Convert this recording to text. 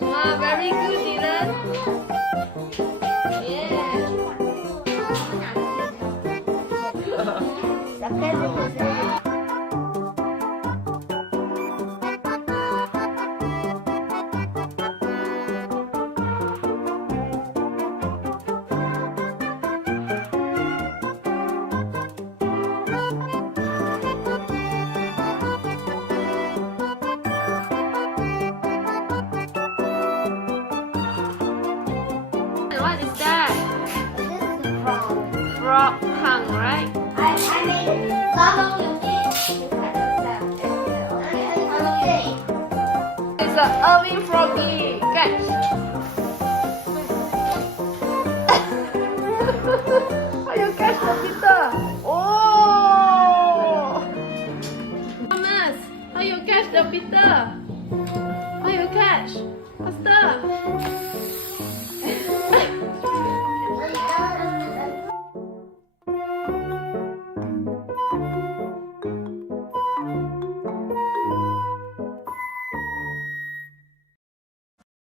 Wow, very good, Dylan. Yeah. What is that? Frog tongue, right? It's a Irving Froggy. Catch. How you catch the Peter? Oh! Thomas, how you catch the Peter?